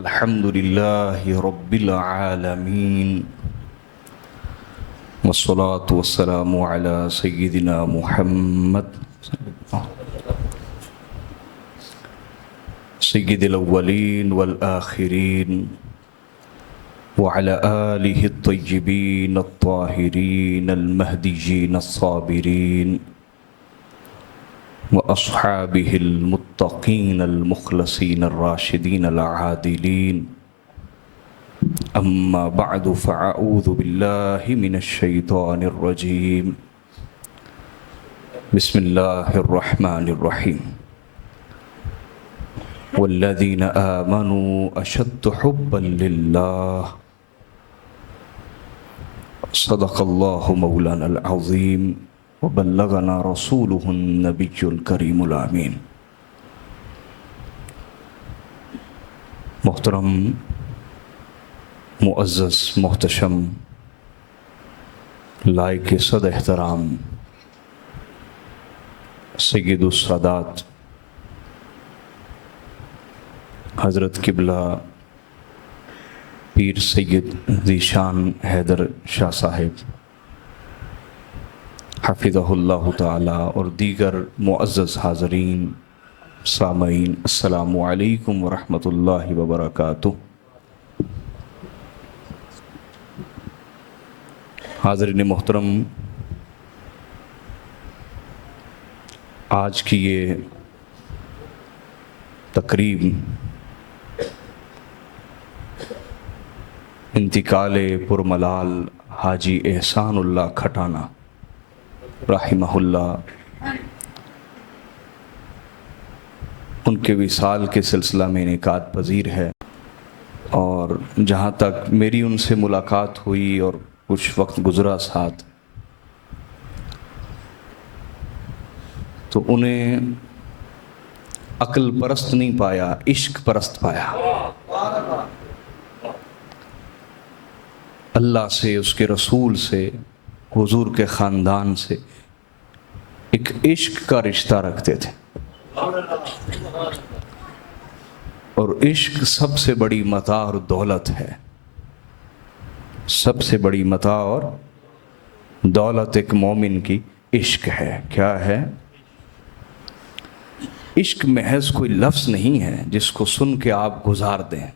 الحمد لله رب العالمين والصلاة والسلام على سيدنا محمد سيد الأولين والآخرين وعلى آله الطيبين الطاهرين المهديين الصابرين وأصحابه المتقين المخلصين الراشدين العادلين أما بعد فأعوذ بالله من الشيطان الرجيم بسم الله الرحمن الرحيم والذين آمنوا أشد حبا لله صدق الله مولانا العظيم وبلغنا رسوله النبي الكريم الامین۔ محترم معزز محتشم لائق صد احترام سید السادات حضرت قبلہ پیر سید ذیشان حیدر شاہ صاحب حفظہ اللہ تعالی اور دیگر معزز حاضرین سامعین، السلام علیکم ورحمۃ اللہ وبرکاتہ۔ حاضرین محترم، آج کی یہ تقریب انتقال پرملال حاجی احسان اللہ کھٹانہ رحمہ اللہ ان کے وصال کے سلسلہ میں انعقاد پذیر ہے، اور جہاں تک میری ان سے ملاقات ہوئی اور کچھ وقت گزرا ساتھ، تو انہیں عقل پرست نہیں پایا، عشق پرست پایا۔ اللہ سے، اس کے رسول سے، حضور کے خاندان سے ایک عشق کا رشتہ رکھتے تھے، اور عشق سب سے بڑی متاع اور دولت ہے۔ سب سے بڑی متاع اور دولت ایک مومن کی عشق ہے۔ کیا ہے؟ عشق محض کوئی لفظ نہیں ہے جس کو سن کے آپ گزار دیں،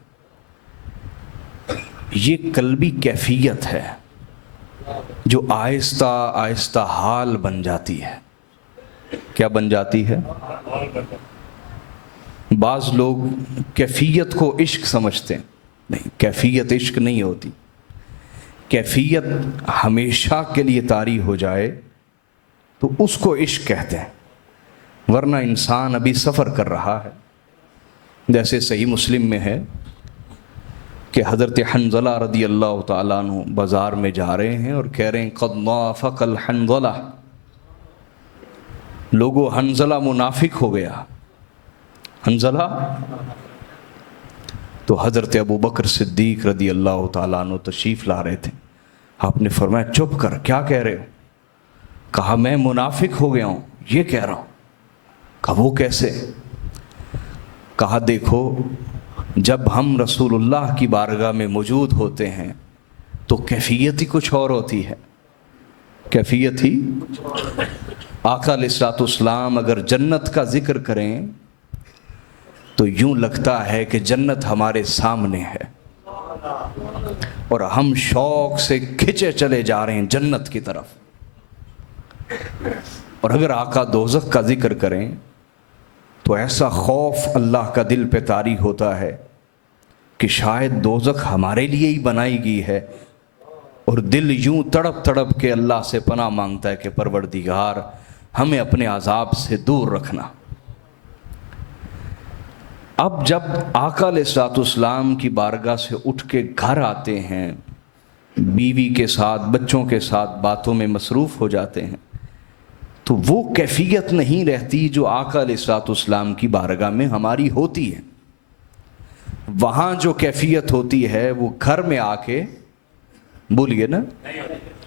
یہ قلبی کیفیت ہے جو آہستہ آہستہ حال بن جاتی ہے۔ کیا بن جاتی ہے؟ بعض لوگ کیفیت کو عشق سمجھتے ہیں، نہیں، کیفیت عشق نہیں ہوتی۔ کیفیت ہمیشہ کے لیے طاری ہو جائے تو اس کو عشق کہتے ہیں، ورنہ انسان ابھی سفر کر رہا ہے۔ جیسے صحیح مسلم میں ہے کہ حضرت حنظلہ رضی اللہ تعالیٰ عنہ بازار میں جا رہے ہیں اور کہہ رہے ہیں قد نافق الحنظلہ، لوگو حنظلہ منافق ہو گیا۔ حنظلہ تو حضرت ابو بکر صدیق رضی اللہ تعالیٰ عنہ تشریف لا رہے تھے۔ آپ نے فرمایا چپ کر، کیا کہہ رہے ہو؟ کہا میں منافق ہو گیا ہوں، یہ کہہ رہا ہوں۔ کہا وہ کیسے؟ کہا دیکھو، جب ہم رسول اللہ کی بارگاہ میں موجود ہوتے ہیں تو کیفیت ہی کچھ اور ہوتی ہے۔ کیفیت ہی، آقا علیہ الصلوۃ والسلام اگر جنت کا ذکر کریں تو یوں لگتا ہے کہ جنت ہمارے سامنے ہے اور ہم شوق سے کھچے چلے جا رہے ہیں جنت کی طرف۔ اور اگر آقا دوزخ کا ذکر کریں تو ایسا خوف اللہ کا دل پہ طاری ہوتا ہے کہ شاید دوزخ ہمارے لیے ہی بنائی گئی ہے، اور دل یوں تڑپ تڑپ کے اللہ سے پناہ مانگتا ہے کہ پروردگار ہمیں اپنے عذاب سے دور رکھنا۔ اب جب آقا علیہ الصلوۃ والسلام کی بارگاہ سے اٹھ کے گھر آتے ہیں، بیوی کے ساتھ، بچوں کے ساتھ باتوں میں مصروف ہو جاتے ہیں، تو وہ کیفیت نہیں رہتی جو آقا علیہ الصلوۃ والسلام کی بارگاہ میں ہماری ہوتی ہے۔ وہاں جو کیفیت ہوتی ہے وہ گھر میں آ کے، بولیے نا،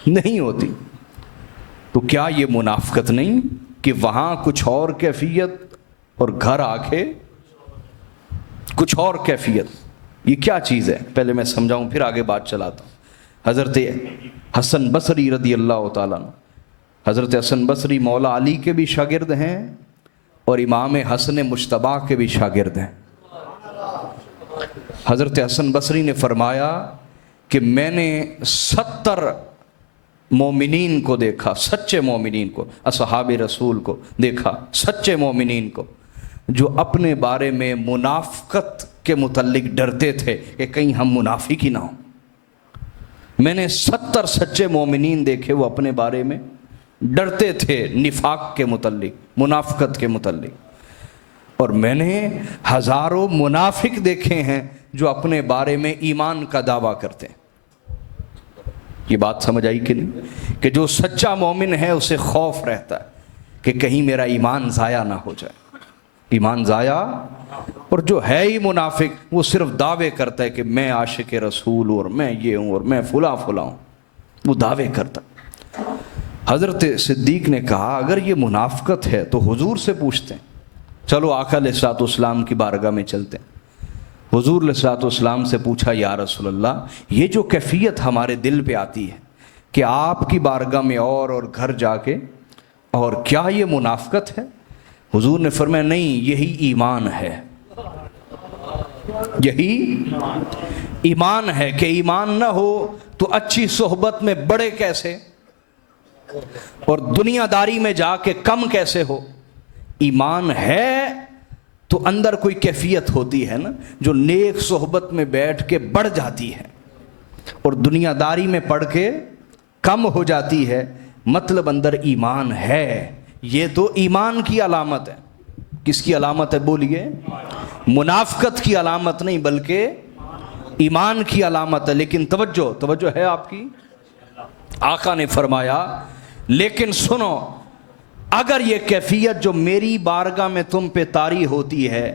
نہیں ہوتی۔ تو کیا یہ منافقت نہیں کہ وہاں کچھ اور کیفیت اور گھر آ کے کچھ اور کیفیت؟ یہ کیا چیز ہے؟ پہلے میں سمجھاؤں پھر آگے بات چلاتا ہوں۔ حضرت حسن بصری رضی اللہ تعالیٰ عنہ، حضرت حسن بصری مولا علی کے بھی شاگرد ہیں اور امام حسن مجتبیٰ کے بھی شاگرد ہیں۔ حضرت حسن بصری نے فرمایا کہ میں نے 70 مومنین کو دیکھا، سچے مومنین کو، اصحاب رسول کو دیکھا، سچے مومنین کو، جو اپنے بارے میں منافقت کے متعلق ڈرتے تھے کہ کہیں ہم منافق ہی نہ ہوں۔ میں نے 70 سچے مومنین دیکھے، وہ اپنے بارے میں ڈرتے تھے نفاق کے متعلق، منافقت کے متعلق، اور میں نے ہزاروں منافق دیکھے ہیں جو اپنے بارے میں ایمان کا دعویٰ کرتے ہیں۔ یہ بات سمجھ آئی کہ نہیں؟ کہ جو سچا مومن ہے اسے خوف رہتا ہے کہ کہیں میرا ایمان ضائع نہ ہو جائے، ایمان ضائع، اور جو ہے ہی منافق وہ صرف دعوے کرتا ہے کہ میں عاشق رسول اور میں یہ ہوں اور میں فلاں ہوں، وہ دعوے کرتا۔ حضرت صدیق نے کہا اگر یہ منافقت ہے تو حضور سے پوچھتے ہیں، چلو آقا علیہ الصلوۃ والسلام کی بارگاہ میں چلتے ہیں۔ حضور علیہ الصلوۃ والسلام سے پوچھا یا رسول اللہ، یہ جو کیفیت ہمارے دل پہ آتی ہے کہ آپ کی بارگاہ میں اور گھر جا کے، اور کیا یہ منافقت ہے؟ حضور نے فرمایا نہیں، یہی ایمان ہے، یہی ایمان ہے۔ کہ ایمان نہ ہو تو اچھی صحبت میں بڑے کیسے اور دنیا داری میں جا کے کم کیسے ہو؟ ایمان ہے تو اندر کوئی کیفیت ہوتی ہے نا، جو نیک صحبت میں بیٹھ کے بڑھ جاتی ہے اور دنیا داری میں پڑھ کے کم ہو جاتی ہے، مطلب اندر ایمان ہے۔ یہ تو ایمان کی علامت ہے۔ کس کی علامت ہے بولیے؟ منافقت کی علامت نہیں بلکہ ایمان کی علامت ہے۔ لیکن توجہ ہے آپ کی؟ آقا نے فرمایا لیکن سنو، اگر یہ کیفیت جو میری بارگاہ میں تم پہ طاری ہوتی ہے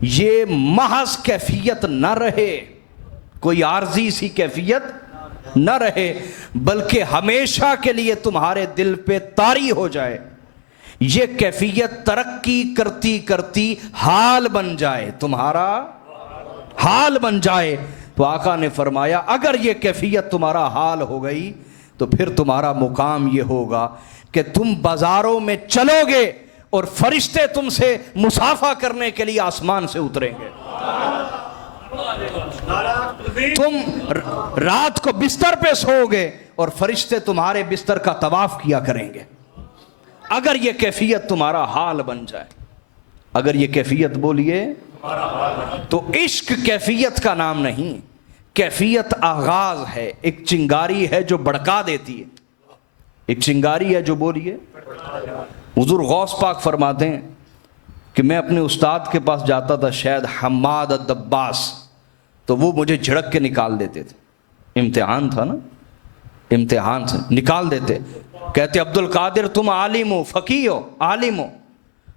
یہ محض کیفیت نہ رہے، کوئی عارضی سی کیفیت نہ رہے، بلکہ ہمیشہ کے لیے تمہارے دل پہ طاری ہو جائے، یہ کیفیت ترقی کرتی کرتی حال بن جائے، تمہارا حال بن جائے، تو آقا نے فرمایا اگر یہ کیفیت تمہارا حال ہو گئی تو پھر تمہارا مقام یہ ہوگا کہ تم بازاروں میں چلو گے اور فرشتے تم سے مصافحہ کرنے کے لیے آسمان سے اتریں گے، تم رات کو بستر پہ سو گے اور فرشتے تمہارے بستر کا طواف کیا کریں گے، اگر یہ کیفیت تمہارا حال بن جائے۔ اگر یہ کیفیت بولیے تو عشق کیفیت کا نام نہیں، کیفیت آغاز ہے، ایک چنگاری ہے جو بڑکا دیتی ہے، ایک چنگاری ہے جو بولیے۔ حضور غوث پاک فرماتے ہیں کہ میں اپنے استاد کے پاس جاتا تھا شاید حماد الدباس، تو وہ مجھے جھڑک کے نکال دیتے تھے، امتحان تھا نا، امتحان سے نکال دیتے، کہتے عبد القادر تم عالم ہو، فقیہ ہو، عالم ہو،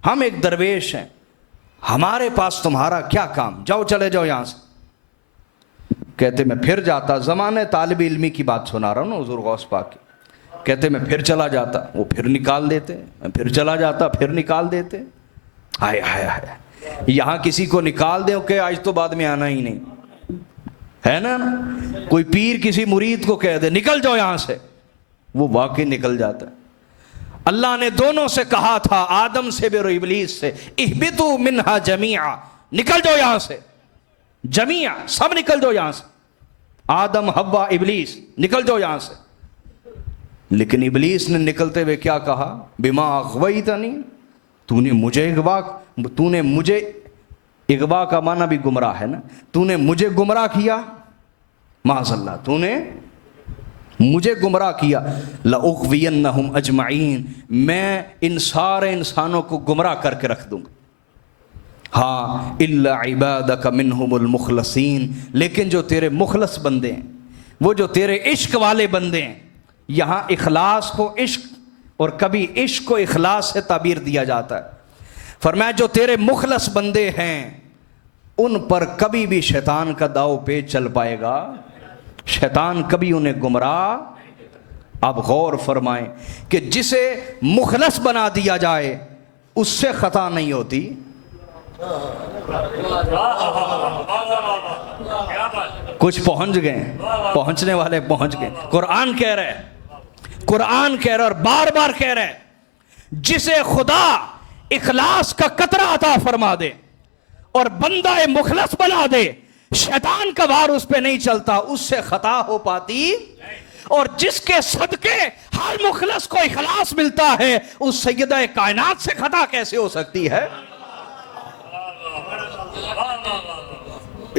ہم ایک درویش ہیں، ہمارے پاس تمہارا کیا کام، جاؤ چلے جاؤ یہاں سے۔ کہتے میں پھر جاتا، زمانے طالب علمی کی بات سنا رہا ہوں نا حضور غوث پاک کی، کہتے میں پھر چلا جاتا، وہ پھر نکال دیتے، میں پھر چلا جاتا، پھر نکال دیتے۔ ہائے ہائے ہائے، یہاں کسی کو نکال دے کہ آج تو بعد میں آنا ہی نہیں ہے نا، کوئی پیر کسی مرید کو کہہ دے نکل جاؤ یہاں سے، وہ واقعی نکل جاتا ہے۔ اللہ نے دونوں سے کہا تھا، آدم سے بھی اور ابلیس سے، اہبطوا منہا جمیعا، نکل جاؤ یہاں سے، جمیعا سب نکل جاؤ یہاں سے، آدم حوا ابلیس نکل جاؤ یہاں سے۔ لیکن ابلیس نے نکلتے ہوئے کیا کہا؟ بما اغویتنی، تو نے مجھے اغوا کا معنی بھی گمراہ ہے نا، تو نے مجھے گمراہ کیا، معاذ اللہ تو نے مجھے گمراہ کیا، لأغوینہم اجمعین، میں ان سارے انسانوں کو گمراہ کر کے رکھ دوں گا، ہاں الا عبادک منہم المخلصین، لیکن جو تیرے مخلص بندے ہیں، وہ جو تیرے عشق والے بندے ہیں، یہاں اخلاص کو عشق اور کبھی عشق کو اخلاص سے تعبیر دیا جاتا ہے، فرمایا جو تیرے مخلص بندے ہیں ان پر کبھی بھی شیطان کا داؤ پیچ چل پائے گا، شیطان کبھی انہیں گمراہ۔ اب غور فرمائیں کہ جسے مخلص بنا دیا جائے اس سے خطا نہیں ہوتی، کچھ پہنچ گئے، پہنچنے والے پہنچ گئے۔ قرآن کہہ رہے، قرآن کہہ رہا اور بار بار کہہ رہے، جسے خدا اخلاص کا قطرہ عطا فرما دے اور بندہ مخلص بنا دے، شیطان کا وار اس پہ نہیں چلتا، اس سے خطا ہو پاتی، اور جس کے صدقے ہر مخلص کو اخلاص ملتا ہے، اس سیدہ کائنات سے خطا کیسے ہو سکتی ہے؟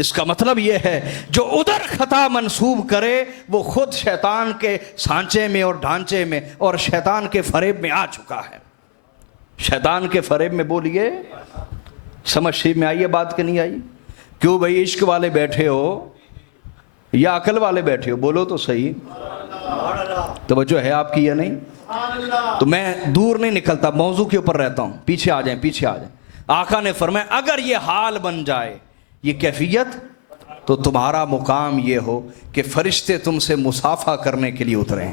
اس کا مطلب یہ ہے جو ادھر خطا منسوب کرے وہ خود شیطان کے سانچے میں اور ڈھانچے میں اور شیطان کے فریب میں آ چکا ہے۔ شیطان کے فریب میں، بولیے سمجھ میں آئی ہے بات کہ نہیں آئی؟ کیوں بھائی عشق والے بیٹھے ہو یا عقل والے بیٹھے ہو؟ بولو تو صحیح، توجہ ہے آپ کی یا نہیں؟ تو میں دور نہیں نکلتا، موضوع کے اوپر رہتا ہوں، پیچھے آ جائیں پیچھے آ جائیں۔ آقا نے فرمایا اگر یہ حال بن جائے، یہ کیفیت، تو تمہارا مقام یہ ہو کہ فرشتے تم سے مصافحہ کرنے کے لیے اتریں،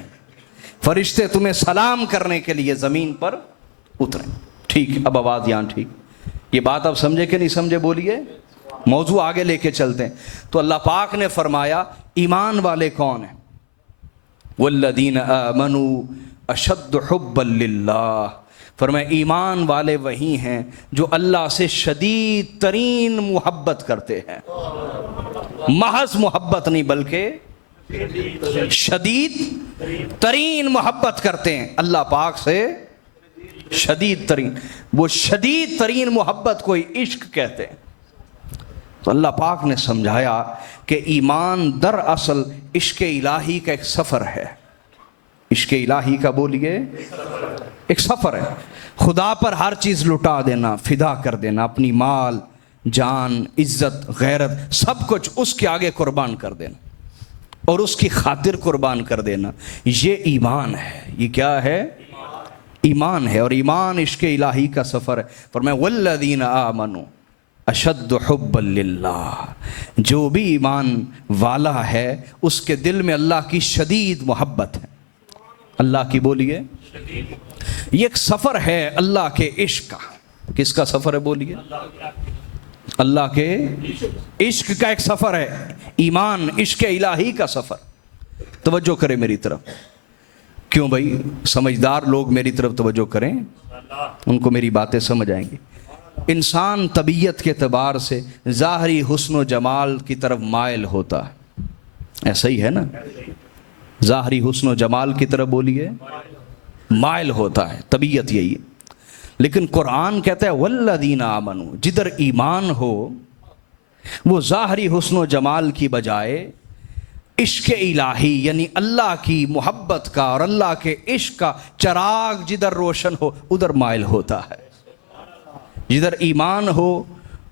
فرشتے تمہیں سلام کرنے کے لیے زمین پر اتریں۔ ٹھیک، اب آواز یہاں ٹھیک، یہ بات اب سمجھے کہ نہیں سمجھے؟ بولیے، موضوع آگے لے کے چلتے ہیں۔ تو اللہ پاک نے فرمایا ایمان والے کون ہیں؟ والذین آمنوا اشد حبا للہ، فرمایا ایمان والے وہی ہیں جو اللہ سے شدید ترین محبت کرتے ہیں، محض محبت نہیں بلکہ شدید ترین محبت کرتے ہیں اللہ پاک سے، شدید ترین، وہ شدید ترین محبت کو عشق کہتے ہیں۔ تو اللہ پاک نے سمجھایا کہ ایمان دراصل عشق الہی کا ایک سفر ہے۔ عشق الہی کا بولیے ایک سفر ہے، خدا پر ہر چیز لٹا دینا، فدا کر دینا، اپنی مال، جان، عزت، غیرت، سب کچھ اس کے آگے قربان کر دینا اور اس کی خاطر قربان کر دینا، یہ ایمان ہے۔ یہ کیا ہے؟ ایمان ہے، اور ایمان عشق الہی کا سفر ہے۔ فرمایا والذین آمنوا اشد حبا للہ، جو بھی ایمان والا ہے اس کے دل میں اللہ کی شدید محبت ہے، اللہ کی بولیے، یہ ایک سفر ہے اللہ کے عشق کا۔ کس کا سفر ہے؟ بولیے، اللہ کے عشق کا ایک سفر ہے، ایمان عشق الہی کا سفر۔ توجہ کریں میری طرف، کیوں بھائی؟ سمجھدار لوگ میری طرف توجہ کریں، ان کو میری باتیں سمجھ آئیں گی۔ انسان طبیعت کے اعتبار سے ظاہری حسن و جمال کی طرف مائل ہوتا ہے، ایسا ہی ہے نا؟ ظاہری حسن و جمال کی طرف بولیے مائل ہوتا ہے، طبیعت یہی ہے۔ لیکن قرآن کہتا ہے والذین آمنوا، جدھر ایمان ہو وہ ظاہری حسن و جمال کی بجائے عشق الہی یعنی اللہ کی محبت کا اور اللہ کے عشق کا چراغ جدھر روشن ہو ادھر مائل ہوتا ہے۔ جدھر ایمان ہو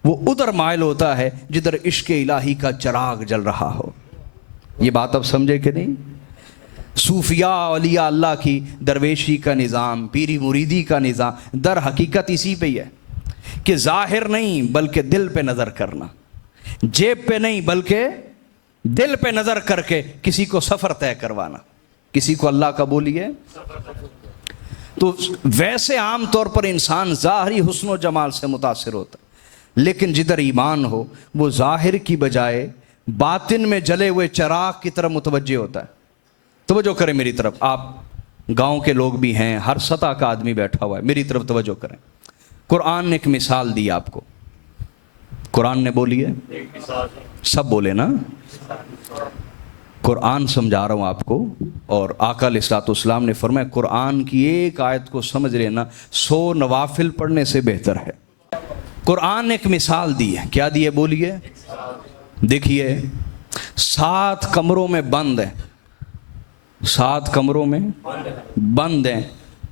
وہ ادھر مائل ہوتا ہے جدھر عشق الہی کا چراغ جل رہا ہو۔ یہ بات اب سمجھے کہ نہیں؟ صوفیاء اولیاء اللہ کی درویشی کا نظام، پیری مریدی کا نظام در حقیقت اسی پہ ہی ہے کہ ظاہر نہیں بلکہ دل پہ نظر کرنا، جیب پہ نہیں بلکہ دل پہ نظر کر کے کسی کو سفر طے کروانا، کسی کو اللہ کا بولیے۔ تو ویسے عام طور پر انسان ظاہری حسن و جمال سے متاثر ہوتا ہے، لیکن جدھر ایمان ہو وہ ظاہر کی بجائے باطن میں جلے ہوئے چراغ کی طرف متوجہ ہوتا ہے۔ توجہ کریں میری طرف، آپ گاؤں کے لوگ بھی ہیں، ہر سطح کا آدمی بیٹھا ہوا ہے، میری طرف توجہ کریں۔ قرآن نے ایک مثال دی آپ کو، قرآن نے بولی ہے، سب بولے نا، قرآن سمجھا رہا ہوں آپ کو، اور آقا علیہ الصلوۃ والسلام نے فرمایا قرآن کی ایک آیت کو سمجھ لینا 100 نوافل پڑھنے سے بہتر ہے۔ قرآن نے ایک مثال دی ہے، کیا دی ہے بولیے؟ دیکھیے 7 کمروں میں بند ہیں، 7 کمروں میں بند ہیں،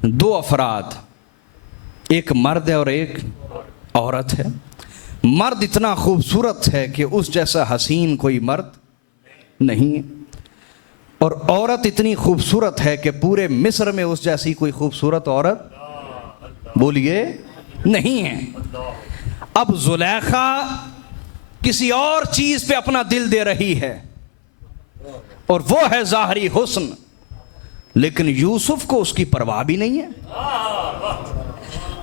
2 افراد، ایک مرد ہے اور ایک عورت ہے۔ مرد اتنا خوبصورت ہے کہ اس جیسا حسین کوئی مرد نہیں ہے، اور عورت اتنی خوبصورت ہے کہ پورے مصر میں اس جیسی کوئی خوبصورت عورت بولیے نہیں ہے۔ اب زلیخا کسی اور چیز پہ اپنا دل دے رہی ہے اور وہ ہے ظاہری حسن، لیکن یوسف کو اس کی پرواہ بھی نہیں ہے،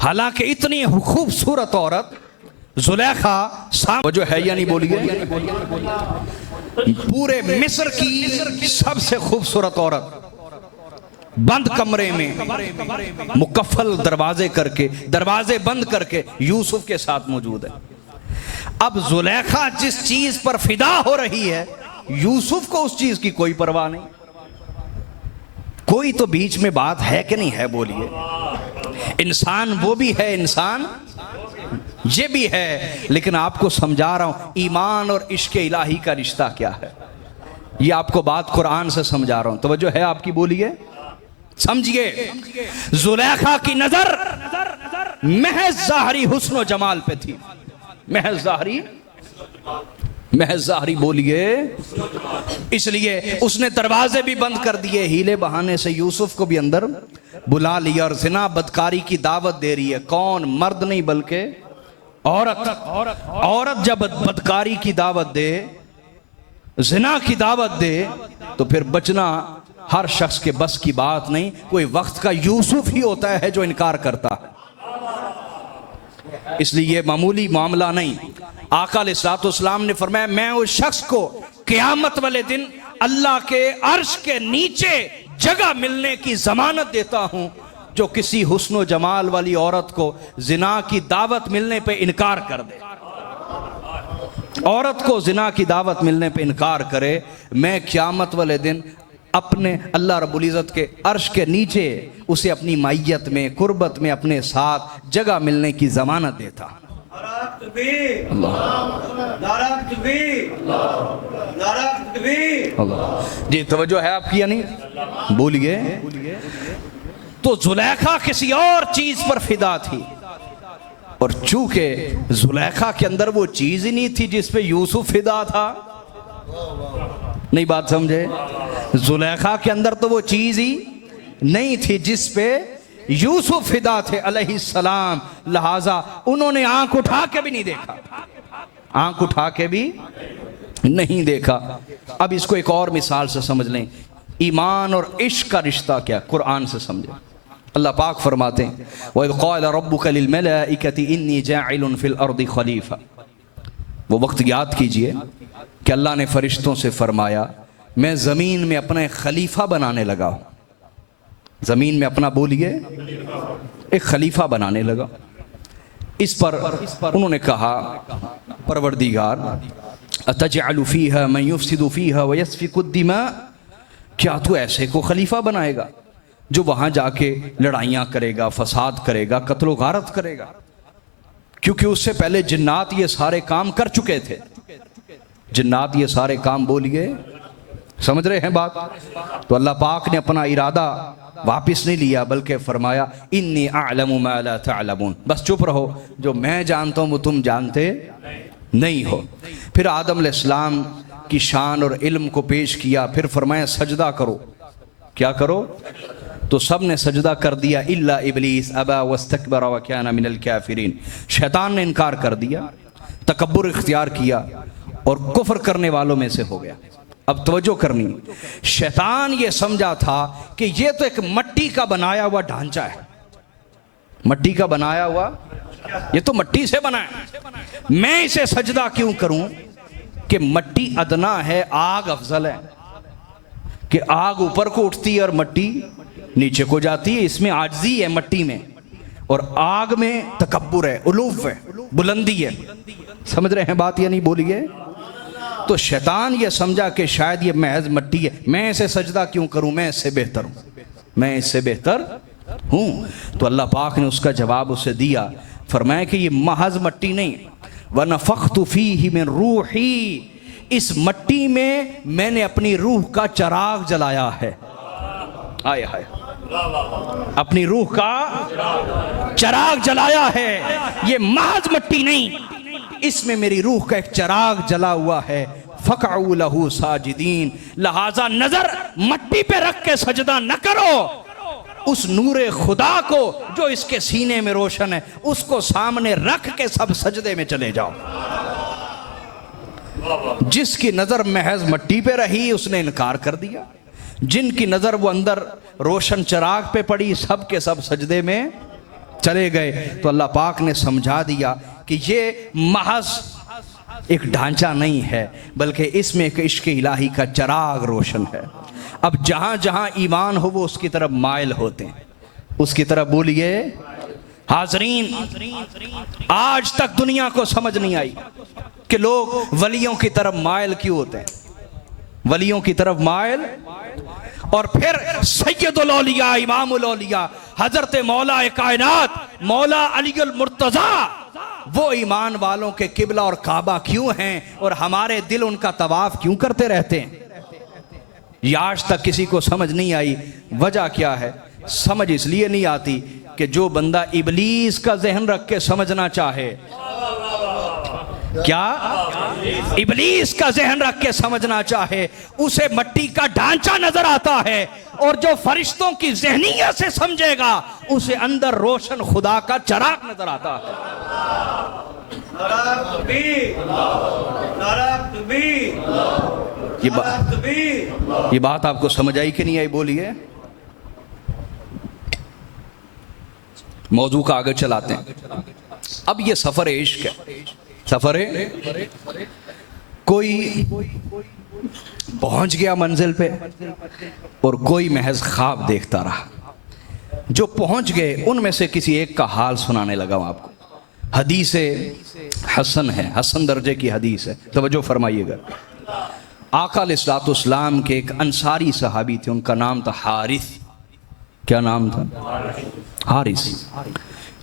حالانکہ اتنی خوبصورت عورت زلیخا جو ہے یا نہیں بولیے، پورے مصر کی سب سے خوبصورت عورت بند کمرے میں مکفل دروازے بند کر کے یوسف کے ساتھ موجود ہے. اب زلیخا جس چیز پر فدا ہو رہی ہے، یوسف کو اس چیز کی کوئی پرواہ نہیں. کوئی تو بیچ میں بات ہے کہ نہیں ہے؟ بولیے. انسان وہ بھی ہے، انسان یہ بھی ہے، لیکن آپ کو سمجھا رہا ہوں ایمان اور عشق الہی کا رشتہ کیا ہے. یہ آپ کو بات قرآن سے سمجھا رہا ہوں، توجہ ہے آپ کی؟ بولیے، سمجھیے. زلیخا کی نظر محض ظاہری حسن و جمال پہ تھی. محض ظاہری بولیے. اس لیے اس نے دروازے بھی بند کر دیے، ہیلے بہانے سے یوسف کو بھی اندر بلا لیا، اور زنا بدکاری کی دعوت دے رہی ہے. کون؟ مرد نہیں بلکہ عورت. عورت جب بدکاری کی دعوت دے، زنا کی دعوت دے، تو پھر بچنا ہر شخص کے بس کی بات نہیں. کوئی وقت کا یوسف ہی ہوتا ہے جو انکار کرتا ہے. اس لیے یہ معمولی معاملہ نہیں. آقا علیہ الصلوۃ والسلام نے فرمایا میں اس شخص کو قیامت والے دن اللہ کے عرش کے نیچے جگہ ملنے کی ضمانت دیتا ہوں جو کسی حسن و جمال والی عورت کو زنا کی دعوت ملنے پہ انکار کر دے. عورت کو زنا کی دعوت ملنے پہ انکار کرے، میں قیامت والے دن اپنے اللہ رب العزت کے عرش کے نیچے اسے اپنی معیت میں، قربت میں اپنے ساتھ جگہ ملنے کی ضمانت دیتا. جی توجہ ہے آپ کی یا نہیں؟ بولیے. تو زلیخا کسی اور چیز پر فدا تھی، اور چونکہ زلیخا کے اندر وہ چیز ہی نہیں تھی جس پہ یوسف فدا تھا. نہیں بات سمجھے؟ زلیخا کے اندر تو وہ چیز ہی نہیں تھی جس پہ یوسف فدا تھے علیہ السلام، لہٰذا انہوں نے آنکھ اٹھا کے بھی نہیں دیکھا. آنکھ اٹھا کے بھی نہیں دیکھا. اب اس کو ایک اور مثال سے سمجھ لیں. ایمان اور عشق کا رشتہ کیا؟ قرآن سے سمجھیں. اللہ پاک فرماتے ہیں وَإِذْ قَالَ رَبُّكَ لِلْمَلَائِكَةِ إِنِّي جَاعِلٌ فِي الْأَرْضِ خَلِيفَةً. وہ وقت یاد کیجئے کہ اللہ نے فرشتوں سے فرمایا میں زمین میں اپنا خلیفہ بنانے لگا ہوں. زمین میں اپنا بولیے ایک خلیفہ بنانے لگا. اس پر انہوں نے کہا پروردگار اتجعل فیہا من یفسد فیہا ویسفک الدماء، کیا تو ایسے کو خلیفہ بنائے گا جو وہاں جا کے لڑائیاں کرے گا، فساد کرے گا، قتل و غارت کرے گا؟ کیونکہ اس سے پہلے جنات یہ سارے کام کر چکے تھے. جنات یہ سارے کام بولیے سمجھ رہے ہیں بات؟ تو اللہ پاک نے اپنا ارادہ واپس نہیں لیا بلکہ فرمایا انی اعلم ما لا تعلمون. بس چپ رہو، جو میں جانتا ہوں وہ تم جانتے نہیں ہو. پھر آدم علیہ السلام کی شان اور علم کو پیش کیا، پھر فرمایا سجدہ کرو. کیا کرو؟ تو سب نے سجدہ کر دیا الا ابلیس ابا واستکبر وکان من الکافرین. شیطان نے انکار کر دیا، تکبر اختیار کیا اور کفر کرنے والوں میں سے ہو گیا. اب توجہ کرنی، شیطان یہ سمجھا تھا کہ یہ تو ایک مٹی کا بنایا ہوا ڈھانچہ ہے. مٹی کا بنایا ہوا، یہ تو مٹی سے بنا ہے، میں اسے سجدہ کیوں کروں؟ کہ مٹی ادنا ہے، آگ افضل ہے. کہ آگ اوپر کو اٹھتی ہے اور مٹی نیچے کو جاتی ہے. اس میں عاجزی ہے مٹی میں، اور آگ میں تکبر ہے، علو ہے، بلندی ہے. سمجھ رہے ہیں بات یا نہیں؟ بولیے. تو شیطان یہ سمجھا کہ شاید یہ محض مٹی ہے، میں اسے سجدہ کیوں کروں، میں اس سے بہتر ہوں، میں اس سے بہتر ہوں. تو اللہ پاک نے اس کا جواب اسے دیا، فرمایا کہ یہ محض مٹی نہیں، وَنَفَخْتُ فِيهِ مِن رُوحِي، اس مٹی میں نے اپنی روح کا چراغ جلایا ہے. آئے ہائے، اپنی روح کا چراغ جلایا ہے. یہ محض مٹی نہیں، اس میں میری روح کا ایک چراغ جلا ہوا ہے. فَقَعُوا لَهُ سَاجِدِينَ، لہٰذا نظر مٹی پہ رکھ کے سجدہ نہ کرو، اس نور خدا کو جو اس کے سینے میں روشن ہے اس کو سامنے رکھ کے سب سجدے میں چلے جاؤ. جس کی نظر محض مٹی پہ رہی اس نے انکار کر دیا، جن کی نظر وہ اندر روشن چراغ پہ پڑی سب کے سب سجدے میں چلے گئے. تو اللہ پاک نے سمجھا دیا کہ یہ محض ایک ڈھانچہ نہیں ہے، بلکہ اس میں ایک عشق الہی کا چراغ روشن ہے۔ اب جہاں جہاں ایمان ہو وہ اس کی طرف مائل ہوتے ہیں، اس کی طرف بولیے۔ حاضرین، آج تک دنیا کو سمجھ نہیں آئی کہ لوگ ولیوں کی طرف مائل کیوں ہوتے ہیں، ولیوں کی طرف مائل، اور پھر سید الاولیاء، امام الاولیاء، حضرت مولا کائنات مولا علی المرتضیٰ، وہ ایمان والوں کے قبلہ اور کعبہ کیوں ہیں، اور ہمارے دل ان کا طواف کیوں کرتے رہتے ہیں؟ یہ آج تک کسی کو سمجھ نہیں آئی۔ وجہ کیا ہے؟ سمجھ اس لیے نہیں آتی کہ جو بندہ ابلیس کا ذہن رکھ کے سمجھنا چاہے، کیا ابلیس کا ذہن رکھ کے سمجھنا چاہے، اسے مٹی کا ڈھانچہ نظر آتا ہے، اور جو فرشتوں کی ذہنیت سے سمجھے گا اسے اندر روشن خدا کا چراغ نظر آتا ہے۔ یہ بات آپ کو سمجھ آئی کہ نہیں آئی؟ بولیے۔ موضوع کا آگے چلاتے ہیں۔ اب یہ سفر عشق ہے، سفر کوئی پہنچ گیا منزل پہ اور کوئی محض خواب دیکھتا رہا۔ جو پہنچ گئے ان میں سے کسی ایک کا حال سنانے لگا ہوں آپ کو۔ حدیث حسن ہے، حسن درجے کی حدیث ہے، توجہ فرمائیے گا۔ آقا علیہ الصلوۃ والسلام کے ایک انصاری صحابی تھے، ان کا نام تھا حارث۔ کیا نام تھا؟ حارث۔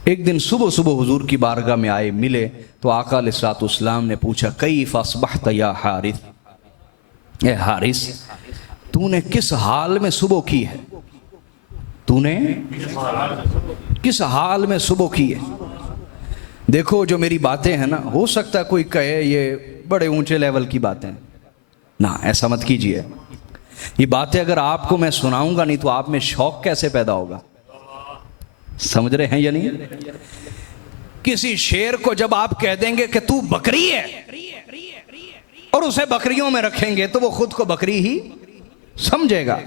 ایک دن صبح صبح حضور کی بارگاہ میں آئے، ملے تو آقا علیہ الصلوۃ والسلام نے پوچھا کیف اصبحت یا حارث، اے حارث تو نے کس حال میں صبح کی ہے، تو نے کس حال میں صبح کی ہے؟ دیکھو جو میری باتیں ہیں نا، ہو سکتا ہے کوئی کہے یہ بڑے اونچے لیول کی باتیں، نہ ایسا مت کیجئے۔ یہ باتیں اگر آپ کو میں سناؤں گا نہیں تو آپ میں شوق کیسے پیدا ہوگا؟ سمجھ رہے ہیں یا نہیں؟ کسی شیر کو جب آپ کہہ دیں گے کہ تو بکری ہے اور اسے بکریوں میں رکھیں گے تو وہ خود کو بکری ہی سمجھے گا،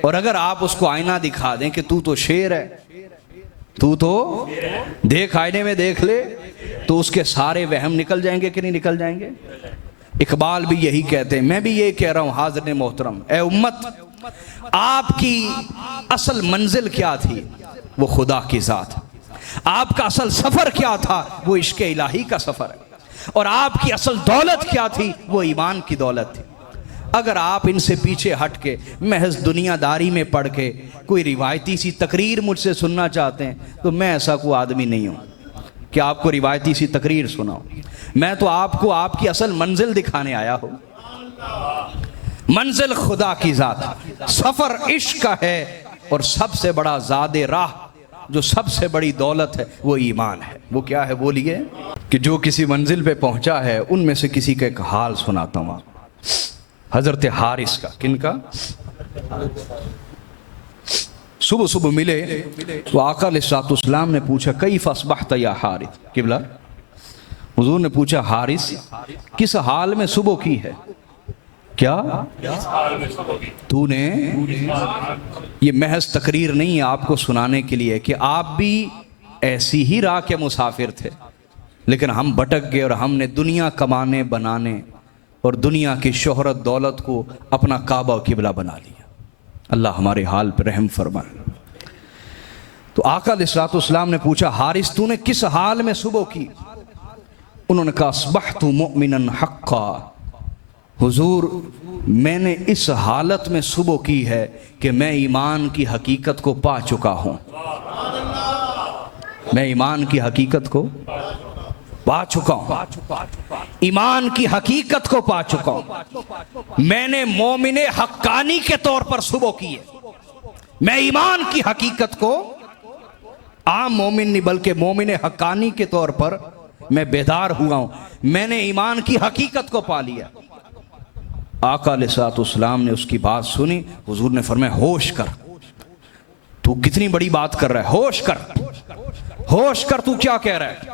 اور اگر آپ اس کو آئینہ دکھا دیں کہ تو شیر ہے، تو دیکھ آئینے میں دیکھ لے، تو اس کے سارے وہم نکل جائیں گے کہ نہیں نکل جائیں گے؟ اقبال بھی یہی کہتے ہیں، میں بھی یہی کہہ رہا ہوں حاضر محترم، اے امت آپ کی اصل منزل کیا تھی؟ وہ خدا کی ذات۔ آپ کا اصل سفر کیا تھا؟ وہ عشق الہی کا سفر ہے۔ اور آپ کی اصل دولت کیا تھی؟ وہ ایمان کی دولت تھی۔ اگر آپ ان سے پیچھے ہٹ کے محض دنیا داری میں پڑھ کے کوئی روایتی سی تقریر مجھ سے سننا چاہتے ہیں تو میں ایسا کوئی آدمی نہیں ہوں کہ آپ کو روایتی سی تقریر سناؤں۔ میں تو آپ کو آپ کی اصل منزل دکھانے آیا ہوں۔ منزل خدا کی ذات، سفر عشق کا ہے، اور سب سے بڑا زاد راہ، جو سب سے بڑی دولت ہے، وہ ایمان ہے۔ وہ کیا ہے بولیے؟ کہ جو کسی منزل پہ پہنچا ہے ان میں سے کسی کا ایک حال سناتا ہوں آپ۔ حضرت حارث کا، کن کا؟ صبح صبح ملے تو آقا علیہ الصلوۃ والسلام نے پوچھا کیف اصبحت یا حارث، قبلہ حضور نے پوچھا حارث کس حال میں صبح کی ہے؟ کیا تو نے؟ یہ محض تقریر نہیں ہے آپ کو سنانے کے لیے کہ آپ بھی ایسی ہی راہ کے مسافر تھے، لیکن ہم بھٹک گئے اور ہم نے دنیا کمانے بنانے اور دنیا کی شہرت دولت کو اپنا کعبہ و قبلہ بنا لیا۔ اللہ ہمارے حال پہ رحم فرمائے۔ تو آقا علیہ الصلوۃ والسلام نے پوچھا حارث تو نے کس حال میں صبح کی؟ انہوں نے کہا اصبحت مؤمنا حقا، حضور میں نے اس حالت میں صبح کی ہے کہ میں ایمان کی حقیقت کو پا چکا ہوں۔ میں ایمان کی حقیقت کو پا چکا ہوں، ایمان کی حقیقت کو پا چکا ہوں۔ میں نے مومن حقانی کے طور پر صبح کی ہے۔ میں ایمان کی حقیقت کو عام مومن نہیں بلکہ مومن حقانی کے طور پر میں بیدار ہوا ہوں۔ میں نے ایمان کی حقیقت کو پا لیا۔ آقا علیہ الصلوۃ والسلام نے اس کی بات سنی، حضور نے فرمایا ہوش کر، تو کتنی بڑی بات کر رہا ہے، ہوش کر، ہوش کر، تو کیا کہہ رہا ہے؟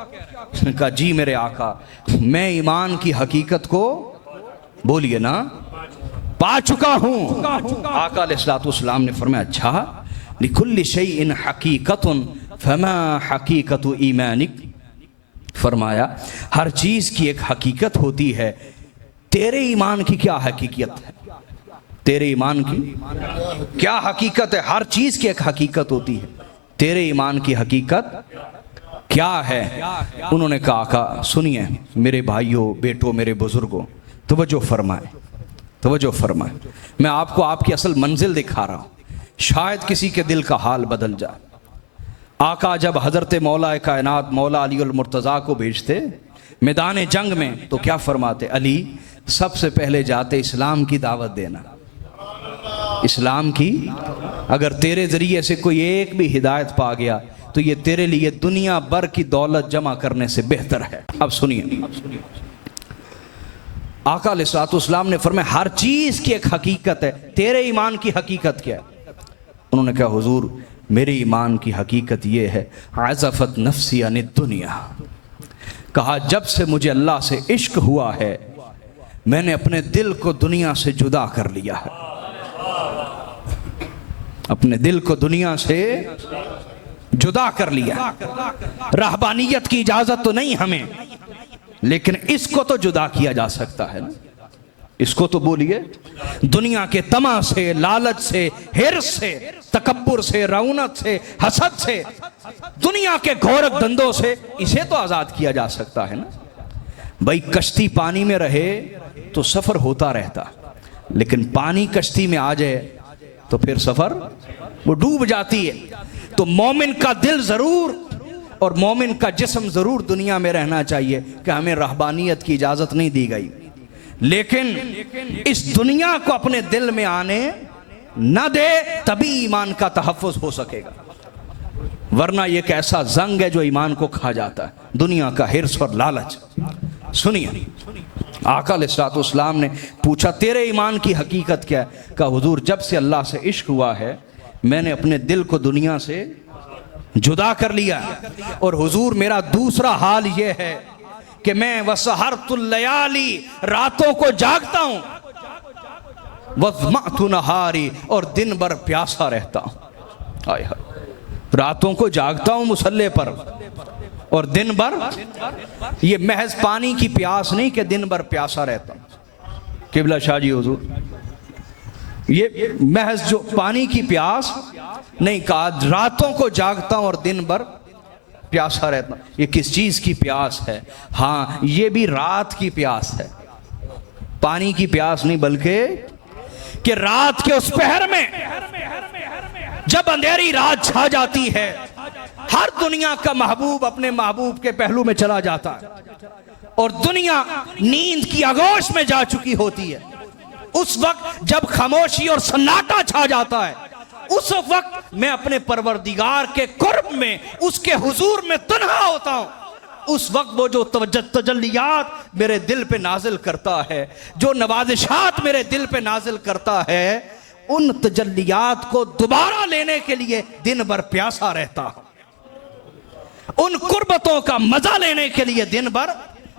اس نے کہا جی میرے آقا میں ایمان کی حقیقت کو، بولیے نا، پا چکا ہوں۔ آقا علیہ الصلوۃ والسلام نے فرمایا اچھا، لکل شیء حقیقت فما حقیقت ایمانک، فرمایا ہر چیز کی ایک حقیقت ہوتی ہے، تیرے ایمان کی کیا حقیقت ہے؟ تیرے ایمان کی کیا حقیقت ہے؟ ہر چیز کی ایک حقیقت ہوتی ہے، تیرے ایمان کی حقیقت کیا ہے؟ انہوں نے کہا آقا سنیے میرے بھائیوں، بیٹوں، میرے بزرگوں، توجہ فرمائیں، توجہ فرمائیں، میں آپ کو آپ کی اصل منزل دکھا رہا ہوں، شاید کسی کے دل کا حال بدل جائے۔ آقا جب حضرت مولا کائنات مولا علی المرتضیٰ کو بھیجتے میدان جنگ میں تو کیا فرماتے؟ علی سب سے پہلے جاتے اسلام کی دعوت دینا، اسلام کی، اگر تیرے ذریعے سے کوئی ایک بھی ہدایت پا گیا تو یہ تیرے لیے دنیا بھر کی دولت جمع کرنے سے بہتر ہے۔ اب سنیے، آقا علیہ الصلوۃ والسلام نے فرمایا ہر چیز کی ایک حقیقت ہے، تیرے ایمان کی حقیقت کیا ہے؟ انہوں نے کہا حضور میرے ایمان کی حقیقت یہ ہے عزفت نفسی عن الدنیا، کہا جب سے مجھے اللہ سے عشق ہوا ہے میں نے اپنے دل کو دنیا سے جدا کر لیا ہے، اپنے دل کو دنیا سے جدا کر لیا۔ رہبانیت کی اجازت تو نہیں ہمیں، لیکن اس کو تو جدا کیا جا سکتا ہے نا، اس کو تو بولیے، دنیا کے طمع سے، لالچ سے، حرص سے، تکبر سے، رعونت سے، حسد سے، دنیا کے گھورک دندوں سے اسے تو آزاد کیا جا سکتا ہے نا۔ بھائی کشتی پانی میں رہے تو سفر ہوتا رہتا، لیکن پانی کشتی میں آ جائے تو پھر سفر وہ ڈوب جاتی ہے۔ تو مومن کا دل ضرور اور مومن کا جسم ضرور دنیا میں رہنا چاہیے، کہ ہمیں رہبانیت کی اجازت نہیں دی گئی، لیکن اس دنیا کو اپنے دل میں آنے نہ دے، تبھی ایمان کا تحفظ ہو سکے گا، ورنہ یہ ایک ایسا زنگ ہے جو ایمان کو کھا جاتا ہے، دنیا کا حرص اور لالچ۔ سنیے آقا علیہ الصلوۃ والسلام نے پوچھا تیرے ایمان کی حقیقت کیا ہے؟ کہا حضور جب سے اللہ سے عشق ہوا ہے میں نے اپنے دل کو دنیا سے جدا کر لیا، اور حضور میرا دوسرا حال یہ ہے کہ میں وسحرت اللیالی، راتوں کو جاگتا ہوں، وظمأت نہاری، اور دن بھر پیاسا رہتا ہوں۔ آئے ہائے، راتوں کو جاگتا ہوں مصلی پر اور دن بھر، یہ محض پانی کی پیاس نہیں کہ دن بھر پیاسا رہتا ہوں، قبلہ شاہ جی حضور، یہ محض جو پانی کی پیاس نہیں، کہا راتوں کو جاگتا ہوں اور دن بھر پیاسا رہتا ہوں۔ یہ کس چیز کی پیاس ہے؟ ہاں یہ بھی رات کی پیاس ہے، پانی کی پیاس نہیں، بلکہ کہ رات کے اس پہر میں جب اندھیری رات چھا جاتی ہے، ہر دنیا کا محبوب اپنے محبوب کے پہلو میں چلا جاتا ہے اور دنیا نیند کی آغوش میں جا چکی ہوتی ہے، اس وقت جب خاموشی اور سناٹا چھا جاتا ہے، اس وقت میں اپنے پروردگار کے قرب میں، اس کے حضور میں تنہا ہوتا ہوں۔ اس وقت وہ جو تجلیات میرے دل پہ نازل کرتا ہے، جو نوازشات میرے دل پہ نازل کرتا ہے، ان تجلیات کو دوبارہ لینے کے لیے دن بھر پیاسا رہتا ہوں، ان قربتوں کا مزہ لینے کے لیے دن بھر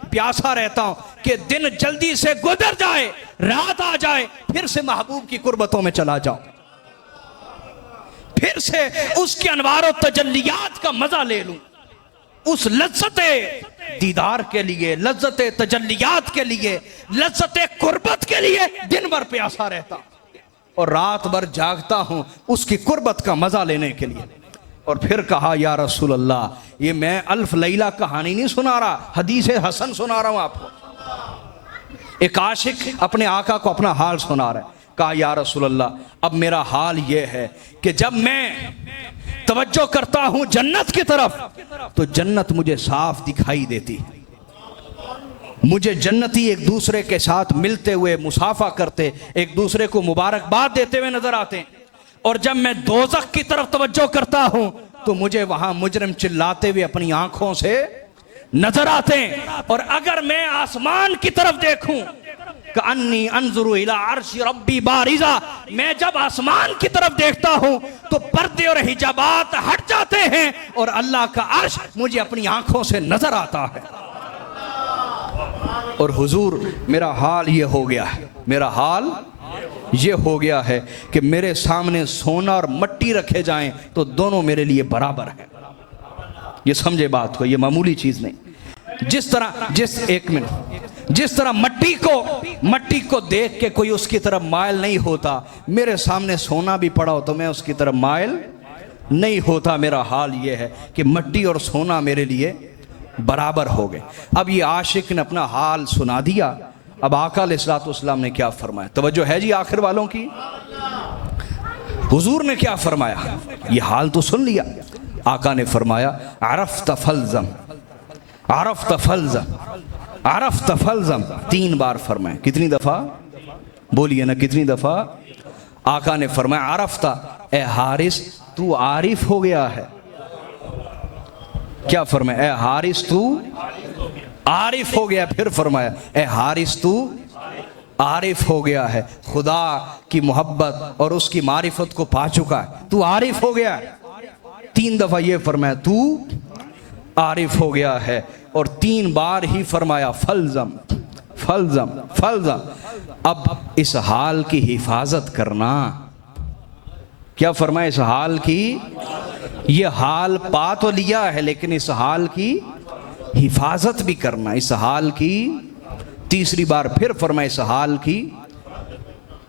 پیاسا رہتا ہوں، کہ دن جلدی سے گزر جائے، رات آ جائے، پھر سے محبوب کی قربتوں میں چلا جاؤں، پھر سے اس کے انوار و تجلیات کا مزہ لے لوں، اس لذت دیدار کے لیے، لذت تجلیات کے لیے، لذت قربت کے لیے دن بھر پیاسا رہتا اور رات بھر جاگتا ہوں اس کی قربت کا مزہ لینے کے لیے۔ اور پھر کہا یا رسول اللہ، یہ میں الف لیلہ کہانی نہیں سنا رہا، حدیث حسن سنا رہا ہوں آپ کو۔ ایک عاشق اپنے آقا کو اپنا حال سنا رہا ہے، کہا یا رسول اللہ اب میرا حال یہ ہے کہ جب میں توجہ کرتا ہوں جنت کی طرف تو جنت مجھے صاف دکھائی دیتی، مجھے جنتی ایک دوسرے کے ساتھ ملتے ہوئے مصافحہ کرتے، ایک دوسرے کو مبارکباد دیتے ہوئے نظر آتے ہیں، اور جب میں دوزخ کی طرف توجہ کرتا ہوں تو مجھے وہاں مجرم چلاتے ہوئے اپنی آنکھوں سے نظر آتے ہیں، اور اگر میں آسمان کی طرف دیکھوں کأنی انظر الی عرش ربی بارزا، میں جب آسمان کی طرف دیکھتا ہوں تو پردے اور حجابات ہٹ جاتے ہیں اور اللہ کا عرش مجھے اپنی آنکھوں سے نظر آتا ہے۔ اور حضور میرا حال یہ ہو گیا ہے، میرا حال یہ ہو گیا ہے کہ میرے سامنے سونا اور مٹی رکھے جائیں تو دونوں میرے لیے برابر ہیں۔ یہ سمجھے بات کو، یہ معمولی چیز نہیں۔ جس طرح مٹی کو دیکھ کے کوئی اس کی طرف مائل نہیں ہوتا، میرے سامنے سونا بھی پڑا ہو تو میں اس کی طرف مائل نہیں ہوتا، میرا حال یہ ہے کہ مٹی اور سونا میرے لیے برابر ہو گئے۔ اب یہ عاشق نے اپنا حال سنا دیا، اب آقا علیہ الصلوۃ والسلام نے کیا فرمایا؟ توجہ ہے جی آخر والوں کی؟ حضور نے کیا فرمایا؟ یہ حال تو سن لیا۔ آقا نے فرمایا عرفت فلزم، عرفت فلزم، عرفت فلزم، 3 بار فرمایا۔ کتنی دفعہ؟ بولیے نا کتنی دفعہ؟ آقا نے فرمایا عرفت، اے حارث تو عارف ہو گیا ہے۔ کیا فرمایا؟ اے حارث تو عارف ہو گیا۔ پھر فرمایا اے حارث تو عارف ہو گیا ہے، خدا کی محبت اور اس کی معرفت کو پا چکا ہے، تو عارف ہو گیا ہے۔ 3 دفعہ یہ فرمایا تو عارف ہو گیا ہے، اور 3 بار ہی فرمایا فلزم فلزم فلزم۔ اب اس حال کی حفاظت کرنا، کیا فرمایا؟ اس حال کی، یہ حال پا تو لیا ہے لیکن اس حال کی حفاظت بھی کرنا، اس حال کی۔ 3 بار پھر فرمایا اس حال کی۔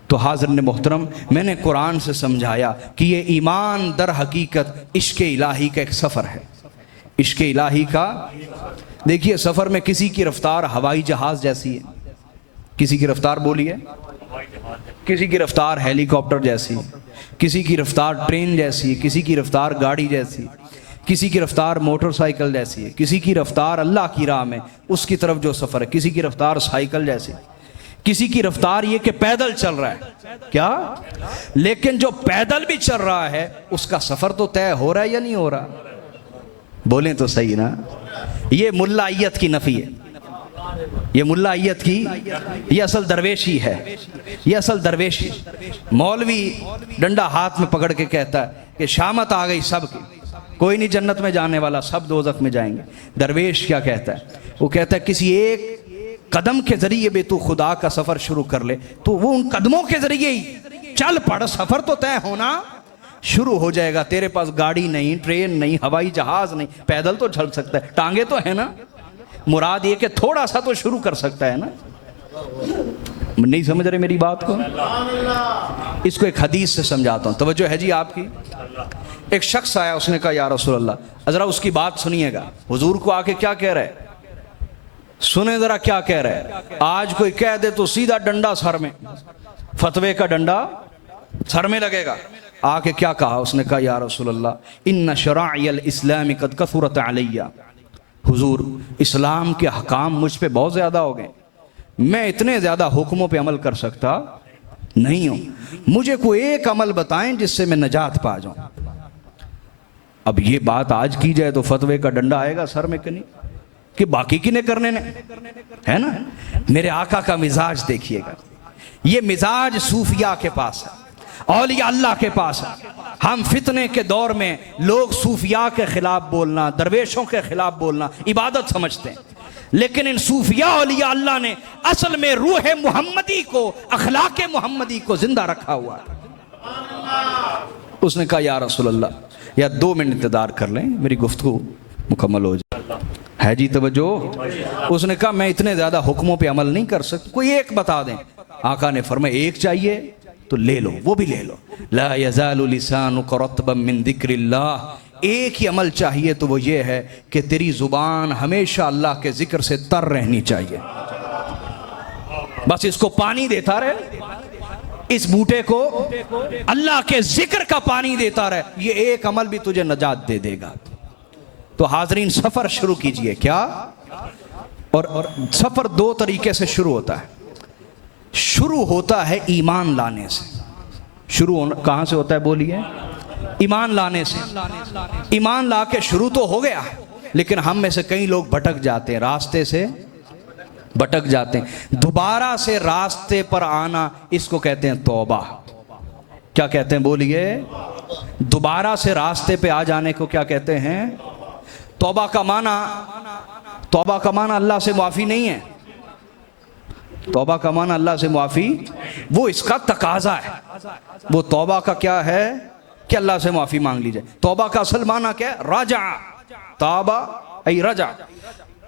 تو حاضرین محترم، میں نے قرآن سے سمجھایا کہ یہ ایمان در حقیقت عشق الہی کا ایک سفر ہے۔ عشق الہی کا، دیکھیے سفر میں کسی کی رفتار ہوائی جہاز جیسی ہے، کسی کی رفتار بولیے، کسی کی رفتار ہیلی کاپٹر جیسی، کسی کی رفتار ٹرین جیسی، کسی کی رفتار گاڑی جیسی، کسی کی رفتار موٹر سائیکل جیسی ہے، کسی کی رفتار اللہ کی راہ میں اس کی طرف جو سفر ہے، کسی کی رفتار سائیکل جیسی، کسی کی رفتار یہ کہ پیدل چل رہا ہے، کیا؟ لیکن جو پیدل بھی چل رہا ہے اس کا سفر تو طے ہو رہا ہے یا نہیں ہو رہا؟ بولیں تو صحیح نا۔ یہ ملائیت کی نفی ہے، یہ ملائیت کی، یہ اصل درویشی ہے، یہ اصل درویشی۔ مولوی ڈنڈا ہاتھ میں پکڑ کے کہتا ہے کہ شامت آ گئی سب کی، کوئی نہیں جنت میں جانے والا، سب دوزخ میں جائیں گے۔ درویش کیا کہتا ہے؟ وہ کہتا ہے کسی ایک قدم کے ذریعے بھی تو خدا کا سفر شروع کر لے تو وہ ان قدموں کے ذریعے ہی چل پڑ، سفر تو طے ہونا شروع ہو جائے گا۔ تیرے پاس گاڑی نہیں، ٹرین نہیں، ہوائی جہاز نہیں، پیدل تو چل سکتا ہے، ٹانگیں تو ہے نا، مراد یہ کہ تھوڑا سا تو شروع کر سکتا ہے نا۔ نہیں سمجھ رہے میری بات کو؟ اس کو ایک حدیث سے سمجھاتا ہوں، توجہ ہے جی آپ کی۔ ایک شخص آیا، اس نے کہا یا رسول اللہ، ذرا اس کی بات سنیے گا، حضور کو آ کے کیا کہہ رہے، سنیں ذرا کیا کہہ رہے۔ آج کوئی کہہ دے تو سیدھا ڈنڈا سر میں، فتوے کا ڈنڈا سر میں لگے گا۔ آ کے کیا کہا؟ اس نے کہا یا رسول اللہ ان شرائع الاسلام قد کثرت علی، حضور اسلام کے حکام مجھ پہ بہت زیادہ ہو گئے، میں اتنے زیادہ حکموں پہ عمل کر سکتا نہیں ہوں، مجھے کوئی ایک عمل بتائیں جس سے میں نجات پا جاؤں۔ اب یہ بات آج کی جائے تو فتوے کا ڈنڈا آئے گا سر میں کہ نہیں، کہ باقی کنے کرنے نے، ہے نا۔ میرے آقا کا مزاج دیکھیے گا، یہ مزاج صوفیاء کے پاس ہے، اولیاء اللہ کے پاس ہے۔ ہم فتنے کے دور میں لوگ صوفیاء کے خلاف بولنا، درویشوں کے خلاف بولنا عبادت سمجھتے ہیں، لیکن ان صوفیاء اولیاء اللہ نے اصل میں روح محمدی کو، اخلاق محمدی کو زندہ رکھا ہوا ہے۔ اس نے کہا یا رسول اللہ، یا 2 منٹ انتظار کر لیں، میری گفتگو مکمل ہو جائے، ہے جی توجہ۔ اس نے کہا میں اتنے زیادہ حکموں پہ عمل نہیں کر سکتا، کوئی ایک بتا دیں۔ آقا نے فرمایا ایک چاہیے تو لے لو، وہ بھی لے لو، لا یزال لسانک رطبا من ذکر اللہ، ایک ہی عمل چاہیے تو وہ یہ ہے کہ تیری زبان ہمیشہ اللہ کے ذکر سے تر رہنی چاہیے، بس اس کو پانی دیتا رہے، اس بوٹے کو اللہ کے ذکر کا پانی دیتا رہے، یہ ایک عمل بھی تجھے نجات دے دے گا۔ تو حاضرین سفر شروع کیجئے، کیا؟ اور سفر 2 طریقے سے شروع ہوتا ہے۔ شروع ہوتا ہے ایمان لانے سے، شروع کہاں سے ہوتا ہے بولیے؟ ایمان لانے سے۔ ایمان لا کے شروع تو ہو گیا، لیکن ہم میں سے کئی لوگ بھٹک جاتے ہیں، راستے سے بھٹک جاتے ہیں۔ دوبارہ سے راستے پر آنا، اس کو کہتے ہیں توبہ۔ کیا کہتے ہیں بولیے؟ دوبارہ سے راستے پہ آ جانے کو کیا کہتے ہیں؟ توبہ کا معنی اللہ سے معافی نہیں ہے، توبہ کا معنی اللہ سے معافی، وہ اس کا تقاضا ہے۔ وہ توبہ کا کیا ہے کہ اللہ سے معافی مانگ لی جائے۔ توبہ کا اصل معنی کیا ہے؟ رجع، توبہ ای رجع،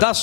10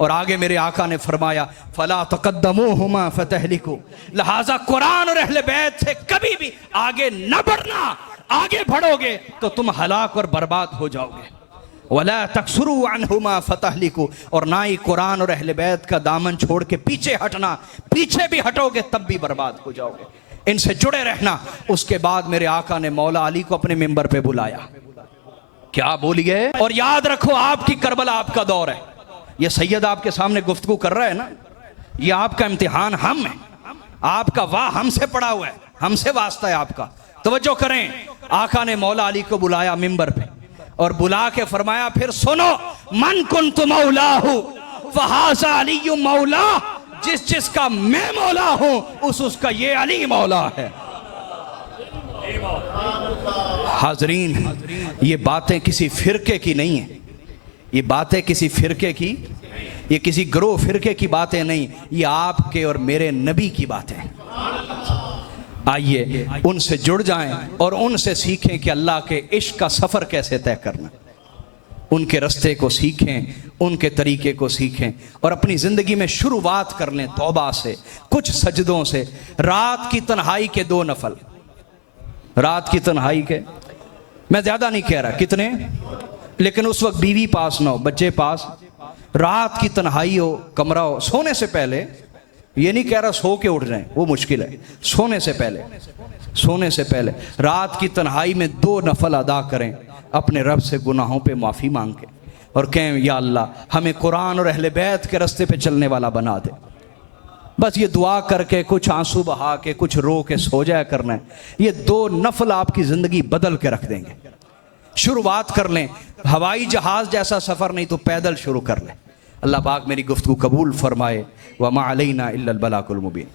اور آگے میرے آقا نے فرمایا فلا تقدموہما فتہلکو، لہذا قرآن اور اہل بیت سے کبھی بھی آگے نہ بڑھنا، آگے بڑھو گے تو تم ہلاک اور برباد ہو جاؤ گے۔ وَلَا تَقْصُرُوا عَنْهُمَا فَتَهْلِكُوا، اور نہ ہی قرآن اور اہل بیت کا دامن چھوڑ کے پیچھے ہٹنا، پیچھے بھی ہٹو گے تب بھی برباد ہو جاؤ گے، ان سے جڑے رہنا۔ اس کے بعد میرے آقا نے مولا علی کو اپنے ممبر پہ بلایا، کیا بولیے؟ اور یاد رکھو آپ کی کربلا آپ کا دور ہے، یہ سید آپ کے سامنے گفتگو کر رہا ہے نا، یہ آپ کا امتحان ہم ہے، آپ کا واہ ہم سے پڑا ہوا ہے، ہم سے واسطہ ہے آپ کا۔ توجہ کریں، آقا نے مولا علی کو بلایا ممبر پہ اور بلا کے فرمایا پھر سنو، من کنت مولاہ فہذا علی مولا، جس جس کا میں مولا ہوں اس کا یہ علی مولا ہے۔ حاضرین، یہ باتیں کسی فرقے کی نہیں ہیں، یہ باتیں کسی فرقے کی، یہ کسی گروہ فرقے کی باتیں نہیں، یہ آپ کے اور میرے نبی کی باتیں ہیں۔ آئیے ان سے جڑ جائیں اور ان سے سیکھیں کہ اللہ کے عشق کا سفر کیسے طے کرنا، ان کے رستے کو سیکھیں، ان کے طریقے کو سیکھیں اور اپنی زندگی میں شروعات کر لیں توبہ سے، کچھ سجدوں سے۔ رات کی تنہائی کے 2 نفل، رات کی تنہائی کے، میں زیادہ نہیں کہہ رہا کتنے، لیکن اس وقت بیوی پاس نہ ہو، بچے پاس، رات کی تنہائی ہو، کمرہ ہو، سونے سے پہلے، یہ نہیں کہہ رہا سو کے اٹھ جائیں، وہ مشکل ہے، سونے سے پہلے، سونے سے پہلے رات کی تنہائی میں 2 نفل ادا کریں، اپنے رب سے گناہوں پہ معافی مانگ کے، اور کہیں یا اللہ ہمیں قرآن اور اہل بیت کے رستے پہ چلنے والا بنا دے۔ بس یہ دعا کر کے، کچھ آنسو بہا کے، کچھ رو کے سو جایا کرنا ہے، یہ 2 نفل آپ کی زندگی بدل کے رکھ دیں گے۔ شروعات کر لیں، ہوائی جہاز جیسا سفر نہیں تو پیدل شروع کر لیں۔ اللہ پاک میری گفتگو قبول فرمائے۔ وما علینا الا البلاغ المبین۔